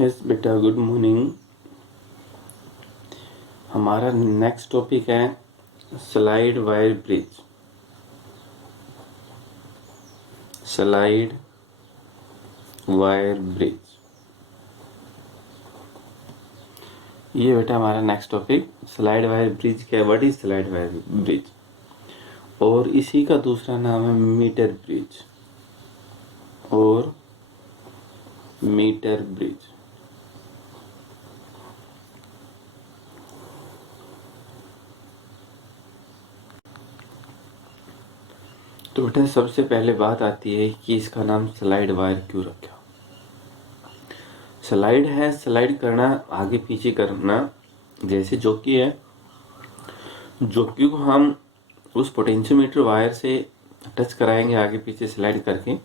Yes बेटा, good morning. हमारा next topic है slide wire bridge. Slide wire bridge, ये बेटा हमारा next topic slide wire bridge क्या है, what is slide wire bridge. और इसी का दूसरा नाम है मीटर ब्रिज और मीटर ब्रिज। तो बेटा सबसे पहले बात आती है कि इसका नाम स्लाइड वायर क्यों रखा। स्लाइड है, स्लाइड करना, आगे पीछे करना। जैसे जॉकी है, जॉकी को हम उस पोटेंशियोमीटर वायर से टच कराएंगे आगे पीछे स्लाइड करके,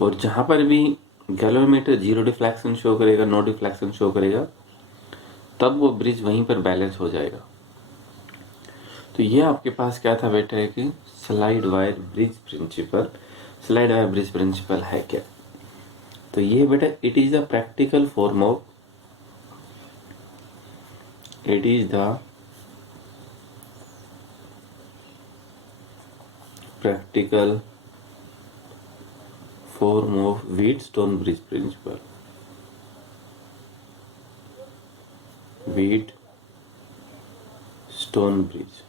और जहाँ पर भी गैलोमीटर जीरो डिफ्लेक्शन शो करेगा, नो डिफ्लेक्शन शो करेगा, तब वो ब्रिज वहीं पर बैलेंस हो जाएगा। तो ये आपके पास क्या था बेटा है कि slide wire bridge principle. Slide wire bridge principle है क्या? तो ये बेटा it is the practical form of Wheatstone bridge principle. Wheatstone bridge,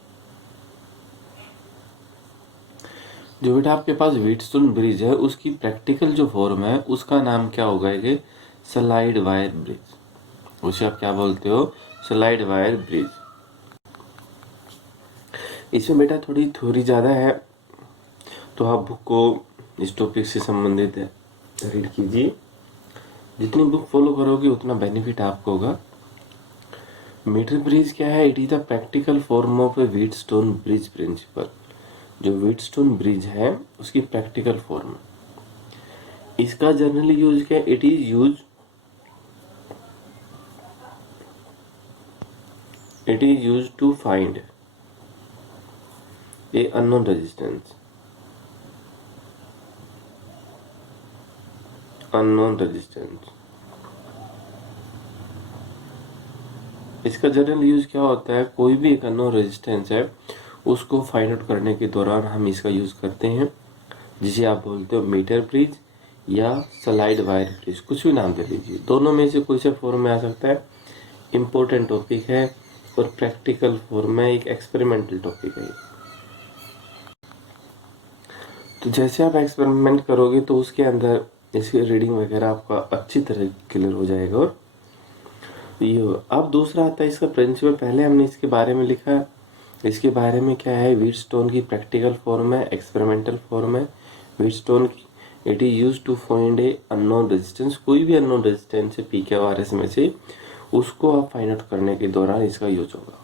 जो बेटा आपके पास व्हीटस्टोन ब्रिज है उसकी प्रैक्टिकल जो फॉर्म है उसका नाम क्या होगा? ये स्लाइड वायर ब्रिज। उसे आप क्या बोलते हो? Slide wire bridge. इसमें बेटा थोड़ी थ्योरी ज़्यादा है, तो आप बुक को इस टॉपिक से संबंधित रीड कीजिए। जितनी बुक फॉलो करोगे उतना बेनिफिट आपको होगा। मीटर ब्रिज क्या है? It is the practical form of a Wheatstone bridge principle. जो व्हीटस्टोन ब्रिज है उसकी प्रैक्टिकल फॉर्म। इसका जनरली यूज क्या? It is use to find a unknown resistance. इसका जनरल यूज क्या होता है? कोई भी एक अननोन रेजिस्टेंस है उसको फाइंड आउट करने के दौरान हम इसका यूज करते हैं, जिसे आप बोलते हो मीटर ब्रिज या स्लाइड वायर ब्रिज, कुछ भी नाम दे लीजिए। दोनों में से कोई से फॉर्म में आ सकता है। इम्पोर्टेंट टॉपिक है और प्रैक्टिकल फॉर्म में एक एक्सपेरिमेंटल टॉपिक है। तो जैसे आप एक्सपेरिमेंट करोगे तो उसके अंदर इसकी रीडिंग वगैरह आपका अच्छी तरह क्लियर हो जाएगा। और ये अब दूसरा आता है इसका प्रिंसिपल। पहले हमने इसके बारे में लिखा है, इसके बारे में क्या है? व्हीटस्टोन की प्रैक्टिकल फॉर्म है, एक्सपेरिमेंटल फॉर्म है। व्हीटस्टोन की it is use to find a unknown resistance. कोई भी अननोन रेजिस्टेंस है पी के आर एस में से, उसको आप फाइंड आउट करने के दौरान इसका यूज होगा।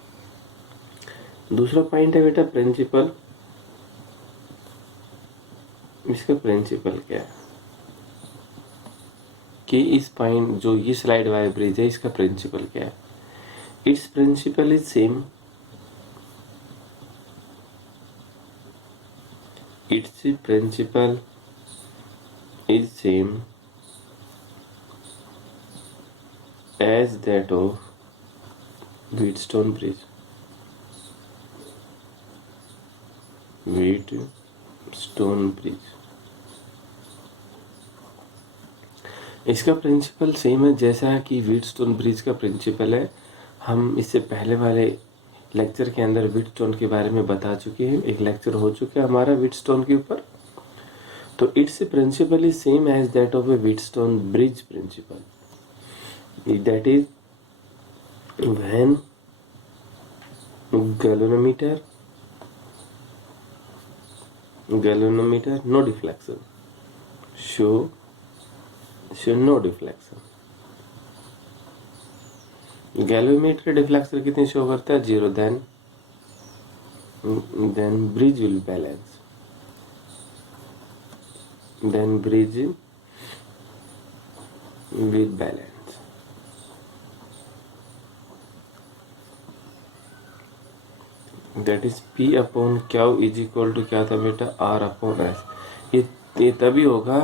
दूसरा पॉइंट है बेटा प्रिंसिपल। इसका प्रिंसिपल क्या है कि इस पॉइंट जो ये स्लाइड वायर ब्रिज है इसका प्रिंसिपल क्या है? Its principle is same. Its principle is same as that of Wheatstone bridge. Wheatstone bridge. इसका प्रिंसिपल सेम है जैसा कि व्हीटस्टोन ब्रिज का प्रिंसिपल है। हम इससे पहले वाले लेक्चर के अंदर व्हीटस्टोन के बारे में बता चुके हैं। एक लेक्चर हो चुका है हमारा व्हीटस्टोन के ऊपर। तो its principle is same as that of a Wheatstone bridge principle. That is when galvanometer no deflection show no deflection। Galvanometer deflection कितनी शो करता है? 0। Then bridge will balance. That is P upon Q is equal to क्या था बेटा? R upon S। ये तभी होगा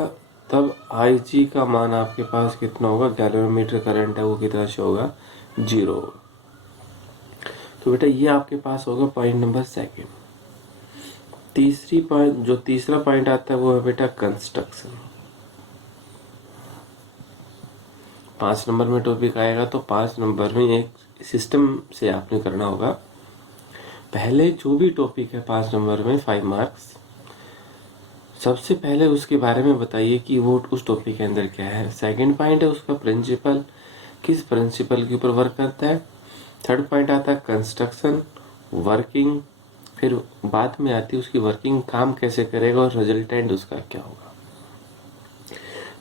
तब आई जी का मान आपके पास कितना होगा, गैलोमीटर करंट है वो कितना शो होगा, 0 होगा। तो बेटा ये आपके पास होगा पॉइंट नंबर सेकंड। तीसरा पॉइंट आता है वो है बेटा कंस्ट्रक्शन। 5 नंबर में टॉपिक आएगा तो 5 नंबर में एक सिस्टम से आपने करना होगा। पहले जो भी टॉपिक है 5 नंबर में 5 मार्क्स, सबसे पहले उसके बारे में बताइए कि वो उस टॉपिक के अंदर क्या है। सेकंड पॉइंट है उसका प्रिंसिपल, किस प्रिंसिपल के ऊपर वर्क करता है। थर्ड पॉइंट आता है कंस्ट्रक्शन, वर्किंग, फिर बाद में आती है उसकी वर्किंग काम कैसे करेगा और रिजल्टेंट उसका क्या होगा।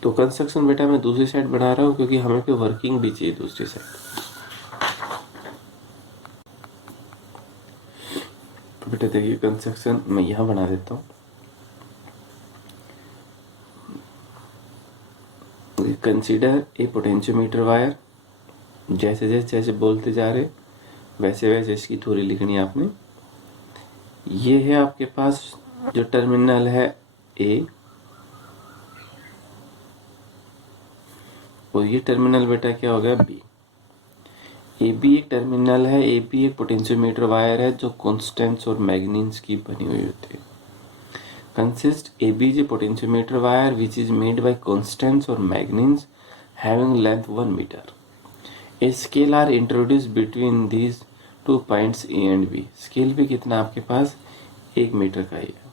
तो कंस्ट्रक्शन बेटा मैं दूसरी साइड बना रहा हूँ क्योंकि हमें पे वर्किंग भी चाहिए दूसरी साइड। तो बेटा देखिए कंस्ट्रक्शन मैं यहाँ बना देता हूँ। Consider a potentiometer wire. जैसे जैसे जैसे बोलते जा रहे वैसे वैसे इसकी थ्योरी लिखनी है आपने। ये है आपके पास जो टर्मिनल है ए, और ये टर्मिनल बेटा क्या हो गया बी। ए बी एक टर्मिनल है, ए बी एक पोटेंशियोमीटर वायर है जो कॉन्स्टेंट्स और मैग्नीन्स की बनी हुई होती है। Consist AB is a potentiometer wire which is made by constants or magnets having length 1 meter. A scale are introduced between these 2 points A and B. Scale भी कितना आपके पास 1 मीटर का ही है।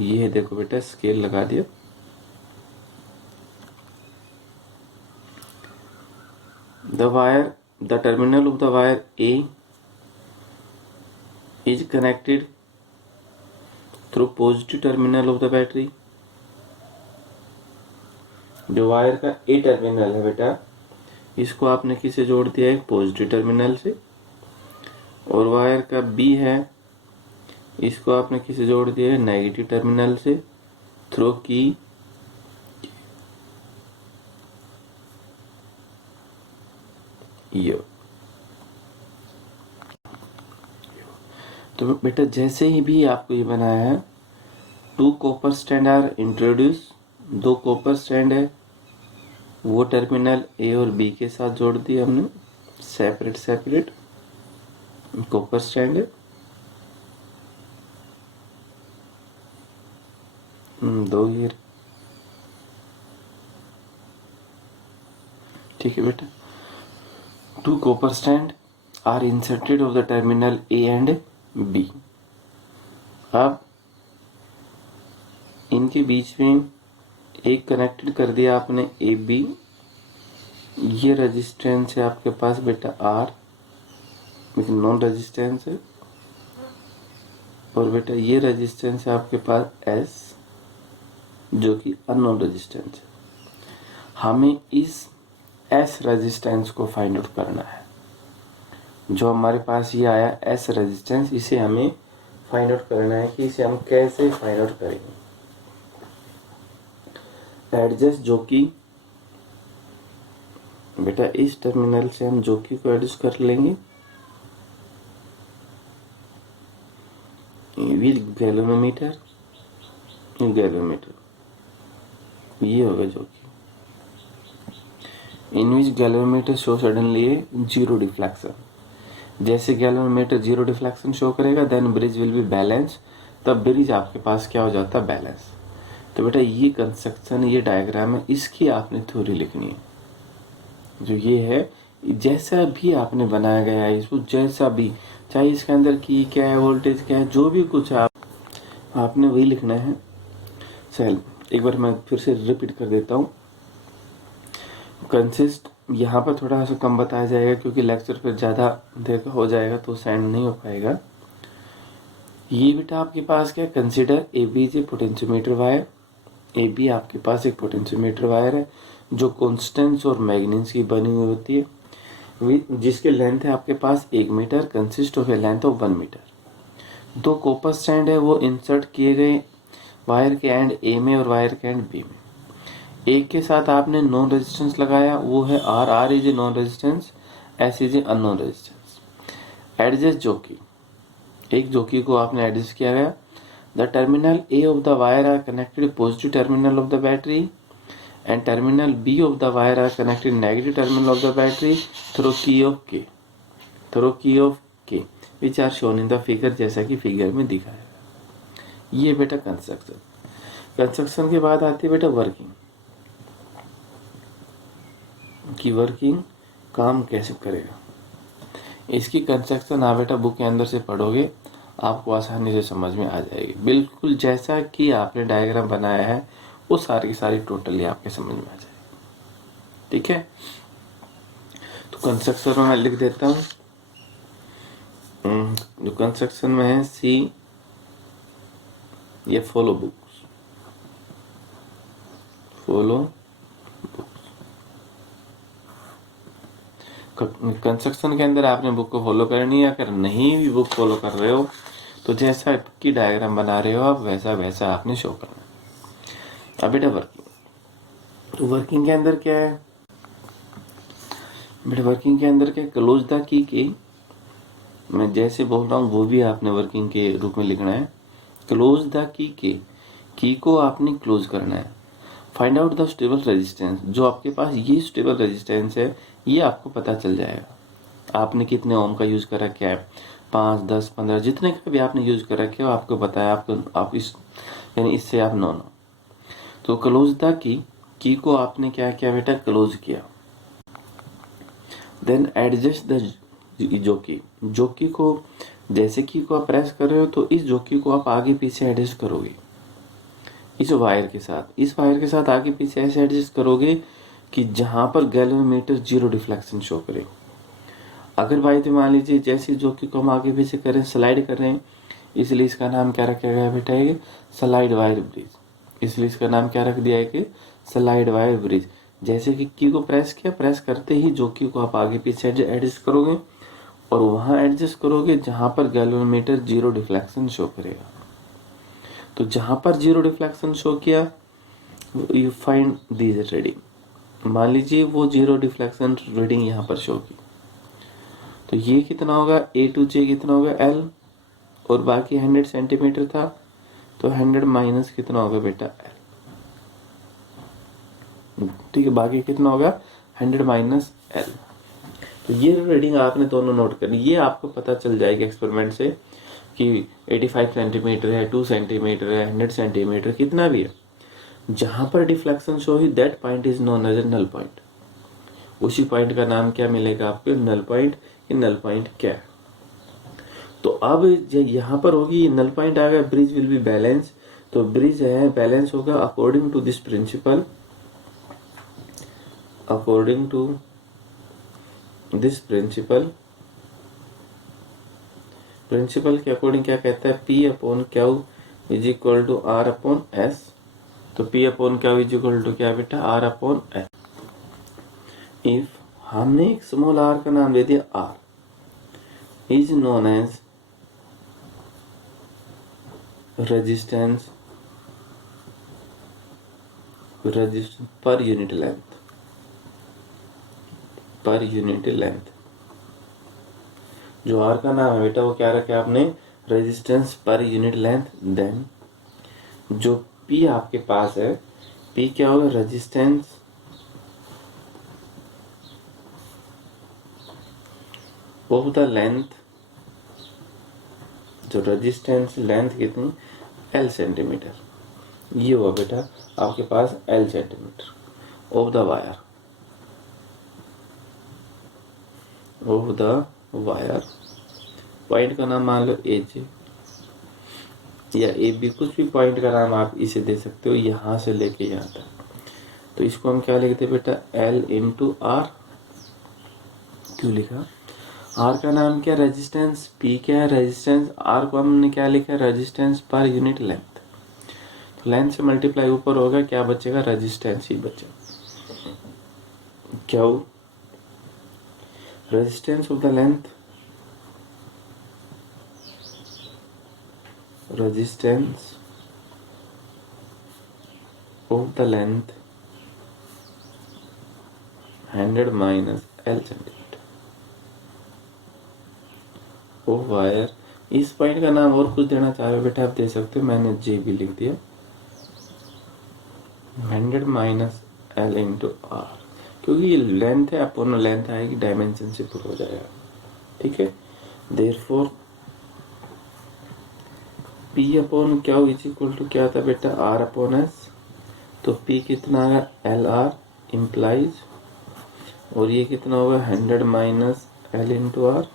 ये है देखो बेटा स्केल लगा दिया। The terminal of the wire A is connected through positive terminal of the battery। जो वायर का ए टर्मिनल है बेटा इसको आपने किसे जोड़ दिया है, पॉजिटिव टर्मिनल से। और वायर का बी है इसको आपने किसे जोड़ दिया है, नेगेटिव टर्मिनल से थ्रू की। यो तो बेटा जैसे ही भी आपको ये बनाया है 2 copper stand are introduce. 2 copper stand है वो टर्मिनल ए और बी के साथ जोड़ दिया हमने, सेपरेट कॉपर स्टैंड है। 2 गियर, ठीक है बेटा। 2 copper stand are inserted of the terminal A and B. अब इनके बीच में एक कनेक्टेड कर दिया आपने ए बी। ये रेजिस्टेंस है आपके पास बेटा आर, लेकिन नॉन रेजिस्टेंस है। और बेटा ये रेजिस्टेंस है आपके पास एस जो कि अननोन रेजिस्टेंस है। हमें इस एस रेजिस्टेंस को फाइंड आउट करना है। जो हमारे पास ये आया एस रेजिस्टेंस, इसे हमें फाइंड आउट करना है कि इसे हम कैसे फाइंड आउट करेंगे। एडजस्ट जोकी, बेटा इस टर्मिनल से हम जोकी को एडजस्ट कर लेंगे विद गैलोमीटर। ये होगा जोकी। In which galvanometer show suddenly zero deflection. जैसे गैलोमीटर जीरो डिफ्लेक्शन शो करेगा then bridge will be balance. तब ब्रिज आपके पास क्या हो जाता है, बैलेंस। तो बेटा ये कंस्ट्रक्शन, ये डायग्राम है, इसकी आपने थ्योरी लिखनी है। जो ये है जैसा भी आपने बनाया गया है इसको, जैसा भी चाहे इसके अंदर की क्या है, वोल्टेज क्या है, जो भी कुछ आपने वही लिखना है। चल एक बार मैं फिर से रिपीट कर देता हूँ। कंसिस्ट यहाँ पर थोड़ा सा कम बताया जाएगा क्योंकि लेक्चर पर ज़्यादा देर हो जाएगा तो सेंड नहीं हो पाएगा। ये बेटा आपके पास क्या है, consider A B is a potentiometer wire. A B आपके पास एक पोटेंशियोमीटर वायर है जो कॉन्स्टेंट्स और मैग्नीन्स की बनी हुई होती है, जिसके लेंथ है आपके पास 1 metre, consist of a length of 1 metre. 2 copper stand है वो इंसर्ट किए गए वायर के एंड ए में और वायर के एंड बी में। एक के साथ आपने नॉन रेजिस्टेंस लगाया वो है R. R is a known resistance, S is a unknown resistance. Adjust jockey, एक जोकी को आपने एडजस्ट किया गया। The terminal A of the wire are connected to positive terminal of the battery and terminal B of the wire are connected negative terminal of the battery through key of K. Through key of K which are shown in the figure, जैसा कि figure में दिखा है। ये बेटा construction के बाद आती है बेटा वर्किंग, कि वर्किंग काम कैसे करेगा। इसकी कंस्ट्रक्शन आप बेटा बुक के अंदर से पढ़ोगे, आपको आसानी से समझ में आ जाएगी। बिल्कुल जैसा कि आपने डायग्राम बनाया है वो सारी की सारी टोटली आपके समझ में आ जाएगी। ठीक है, तो कंस्ट्रक्शन में मैं लिख देता हूँ। जो कंस्ट्रक्शन में है सी, ये फॉलो बुक्स, फॉलो कंस्ट्रक्शन के अंदर आपने बुक को फॉलो करनी है। अगर नहीं भी बुक फॉलो कर रहे हो तो जैसा की डायग्राम बना रहे हो आप वैसा वैसा आपने शो करना है। अब बेटा वर्किंग, तो वर्किंग के अंदर क्या है बेटा, वर्किंग के अंदर क्या, क्लोज द की के, मैं जैसे बोल रहा हूँ वो भी आपने वर्किंग के रूप में लिखना है। क्लोज द की के, की को आपने क्लोज करना है। Find out the stable resistance, जो आपके पास ये स्टेबल रेजिस्टेंस है ये आपको पता चल जाएगा। आपने कितने ओम का यूज कर रखा है, 5, 10, 15 जितने का भी आपने यूज कर रखे हो आपको बताया, आप इस यानी इससे आप नो। तो क्लोज द की को आपने क्या किया बेटा, क्लोज किया। देन एडजस्ट द जोकी को, जैसे की को आप प्रेस कर रहे हो तो इस जोकी को आप आगे पीछे एडजस्ट करोगे इस वायर के साथ। इस वायर के साथ आगे पीछे ऐसे एडजस्ट करोगे कि जहां पर गैल्वेनोमीटर 0 डिफ्लेक्शन शो करे। अगर भाई तो मान लीजिए जैसे जोकी को हम आगे पीछे कर रहे हैं, स्लाइड कर रहे हैं, इसलिए इसका नाम क्या रखा गया बेटा, ये स्लाइड वायर ब्रिज। इसलिए इसका नाम क्या रख दिया है कि स्लाइड वायर ब्रिज। जैसे कि की को प्रेस किया, प्रेस करते ही जोकी को आप आगे पीछे एडजस्ट करोगे और वहां एडजस्ट करोगे जहां पर गैल्वेनोमीटर 0 डिफ्लेक्शन शो करेगा। तो जहां पर 0 डिफ्लेक्शन शो किया यू फाइंड दीज रीडिंग। मान लीजिए वो 0 डिफ्लेक्शन रीडिंग यहाँ पर शो की, तो ये कितना होगा, A to J कितना होगा L, और बाकी 100 सेंटीमीटर था तो 100 माइनस कितना होगा बेटा L। ठीक है, बाकी कितना होगा 100 माइनस L। तो ये रीडिंग आपने दोनों नोट करनी, ये आपको पता चल जाएगा एक्सपेरिमेंट से कि 85 सेंटीमीटर है, 2 सेंटीमीटर है, 100 सेंटीमीटर कितना भी है। जहां पर डिफ्लेक्शन शो ही that point is known as null point. उसी पॉइंट का नाम क्या मिलेगा आपको, नल पॉइंट। कि नल पॉइंट क्या है, तो अब यहाँ पर होगी नल पॉइंट आ गया, ब्रिज विल बी बैलेंस। तो ब्रिज है बैलेंस होगा according to this principle, according to this principle. Principle के अकॉर्डिंग क्या कहता है, P upon Q is equal to R upon S। तो P upon Q is equal to क्या बेटा, R अपॉन S। इफ हमने एक स्मॉल r का नाम दे दिया R, is known as resistance per unit length, per unit length. जो R का नाम है बेटा वो क्या रखा आपने, resistance per unit length. Then जो P आपके पास है, P क्या होगा, रेजिस्टेंस ऑफ द लेंथ। जो रेजिस्टेंस लेंथ कितनी, L सेंटीमीटर, ये हुआ बेटा आपके पास L centimetre of the wire, of the wire. Point का नाम मान लो AJ या AB, कुछ भी पॉइंट का नाम आप इसे दे सकते हो, यहां से लेके यहाँ तक। तो इसको हम क्या लिखते हैं बेटा, L इंटू R। क्यों लिखा, R का नाम क्या, रेजिस्टेंस, P क्या है रेजिस्टेंस, R को हमने क्या लिखा है, रेजिस्टेंस पर यूनिट लेंथ। तो लेंथ से मल्टीप्लाई ऊपर होगा, क्या बचेगा, रेजिस्टेंस ही बचेगा। क्या हो, resistance of the length, resistance of the length 100 minus L centimetre of wire इस पॉइंट का नाम और कुछ देना चाह रहे हो बेटा आप दे सकते हो, मैंने जे भी लिख दिया 100 माइनस एल इंटू आर, क्योंकि ये लेंथ है, अपॉन लेंथ आएगी, डायमेंशन से पुर हो जाएगा। ठीक है, देयरफॉर पी अपॉन क्या इज इक्वल टू क्या था बेटा आर अपॉन एस, तो पी कितना आया एल आर इम्प्लाइज, और ये कितना होगा 100 minus L into R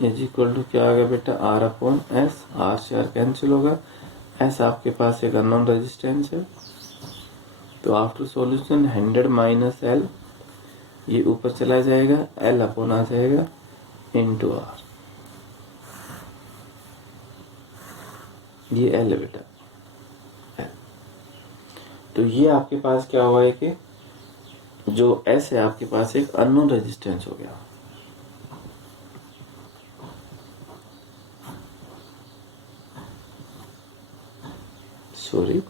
is equal to क्या आ गया बेटा आर अपॉन एस, आर से आर कैंसिल होगा, एस आपके पास एक अननोन रेजिस्टेंस है, तो आफ्टर सॉल्यूशन 100 माइनस एल ये ऊपर चला जाएगा, एल अपॉन आ जाएगा इंटू आर, ये एल है बेटा एल। तो ये आपके पास क्या हुआ है कि जो एस है आपके पास एक अननोन रेजिस्टेंस हो गया। सॉरी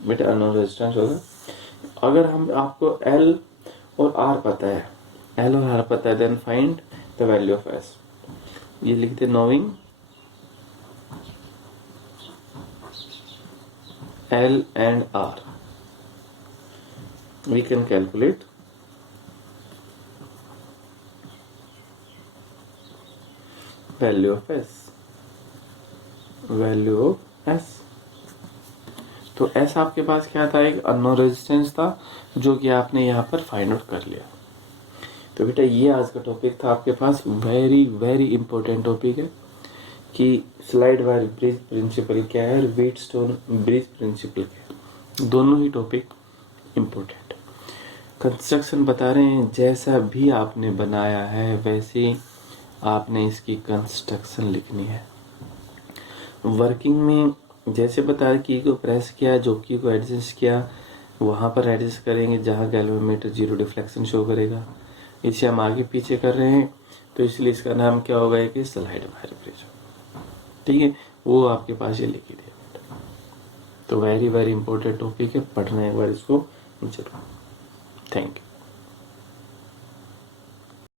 बेटा अननोन रेजिस्टेंस होगा। अगर हम आपको एल और आर पता है, एल और आर पता है, then find the value of S. ये लिखते knowing L and R we can calculate value of S, value of S. तो एस आपके पास क्या था, एक अननोन रेजिस्टेंस था जो कि आपने यहाँ पर फाइंड आउट कर लिया। तो बेटा ये आज का टॉपिक था आपके पास, वेरी वेरी इंपॉर्टेंट टॉपिक है कि स्लाइड वायर ब्रिज प्रिंसिपल क्या है और व्हीटस्टोन ब्रिज प्रिंसिपल क्या है, दोनों ही टॉपिक इंपॉर्टेंट। कंस्ट्रक्शन बता रहे हैं, जैसा भी आपने बनाया है वैसे ही आपने इसकी कंस्ट्रक्शन लिखनी है। वर्किंग में जैसे बता की को प्रेस किया, जोकी को एडजस्ट किया, वहाँ पर एडजस्ट करेंगे जहाँ गैल्वेमीटर जीरो डिफ्लेक्शन शो करेगा। इसे हम आगे पीछे कर रहे हैं तो इसलिए इसका नाम क्या होगा कि स्लाइड वायर ब्रिज। ठीक है, वो आपके पास ये लिखी दिया। तो वेरी वेरी इंपॉर्टेंट टॉपिक है, पढ़ना एक बार इसको जरूर। Thank you.